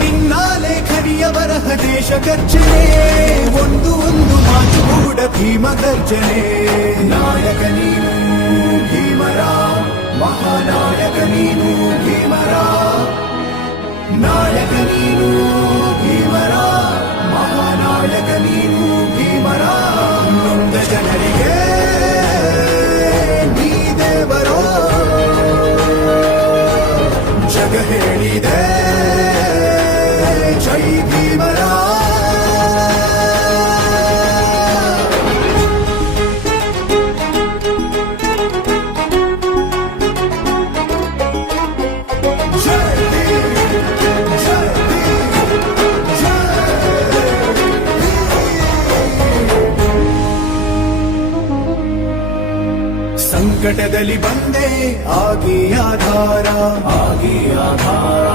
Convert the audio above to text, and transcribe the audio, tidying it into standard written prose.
ನಿನ್ನ ಲೇಖನಿಯ ಬರಹ ದೇಶ ಗರ್ಜನೆ, ಒಂದು ಮಾತು ಕೂಡ ಭೀಮ ಗರ್ಜನೆ. ನಾಯಕ ನೀನು ಭೀಮರ, ಮಹಾನಾಯಕ ನೀನು ಭೀಮರ, ನಾಯಕ ನೀನು ಭೀಮರ, ಮಹಾನಾಯಕ ನೀನು ಭೀಮರ. ನೊಂದ ಜನರಿಗೆ ನೀ ದೇವರೋ ಜಗ ಹೇಳಿದೆ ಜೈ ಭೀಮರ. ಸಂಕಟದಲ್ಲಿ ಬಂದೆ ಆಗಿ ಆಧಾರ, ಆಗಿ ಆಧಾರ.